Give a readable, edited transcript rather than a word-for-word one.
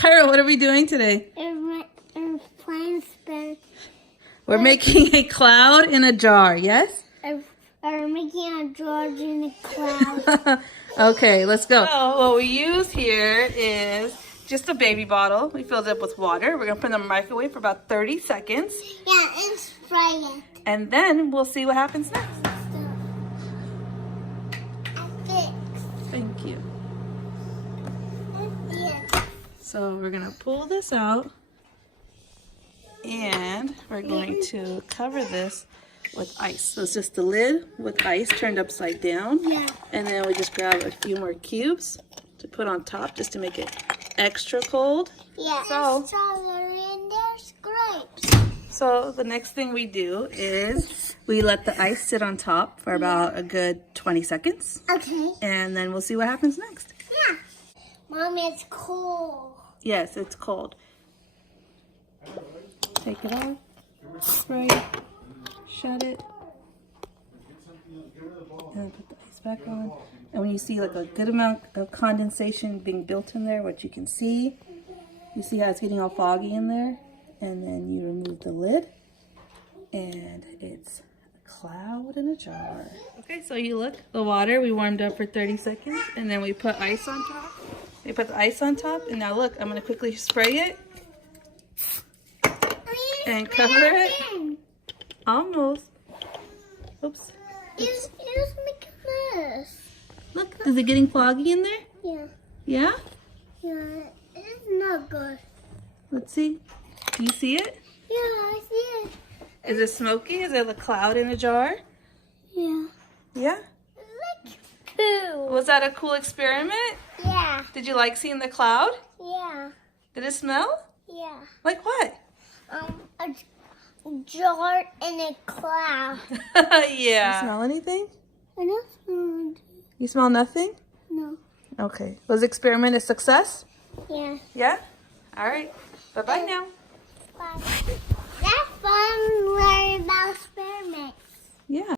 Kyra, what are we doing today? Airplane spin. We're making a cloud in a jar, yes? Or making a George in a cloud. Okay, let's go. So what we use here is just a baby bottle. We filled it up with water. We're gonna put it in the microwave for about 30 seconds. Yeah, and spray it. And then we'll see what happens next. Thank you. Yeah. So we're gonna pull this out and we're going to cover this with ice. So it's just the lid with ice turned upside down. Yeah. And then we just grab a few more cubes to put on top just to make it extra cold. Yeah. So- Strawberry and there's grapes. So the next thing we do is we let the ice sit on top for about a good 20 seconds. Okay. And then we'll see what happens next. Yeah. Mommy, it's cool. Yes, it's cold. Take it off, spray it, shut it, and then put the ice back on. And when you see like a good amount of condensation being built in there, which you can see, you see how it's getting all foggy in there, and then you remove the lid, and it's a cloud in a jar. Okay, so you look, the water we warmed up for 30 seconds, and then we put ice on top. We put the ice on top, and now look, I'm gonna quickly spray it. And cover it. Almost. Oops. It's making this. Look, is it getting foggy in there? Yeah. Yeah? Yeah. It's not good. Let's see. Do you see it? Yeah, I see it. Is it smoky? Is it a cloud in a jar? Yeah. Yeah? Look. Cool. Was that a cool experiment? Yeah. Did you like seeing the cloud? Yeah. Did it smell? Yeah. Like what? A jar in a cloud. Yeah. Smell anything? I don't. You smell nothing? No. Okay. Was the experiment a success? Yeah. Yeah? All right. Bye-bye now. Bye. That's fun learning about experiments. Yeah.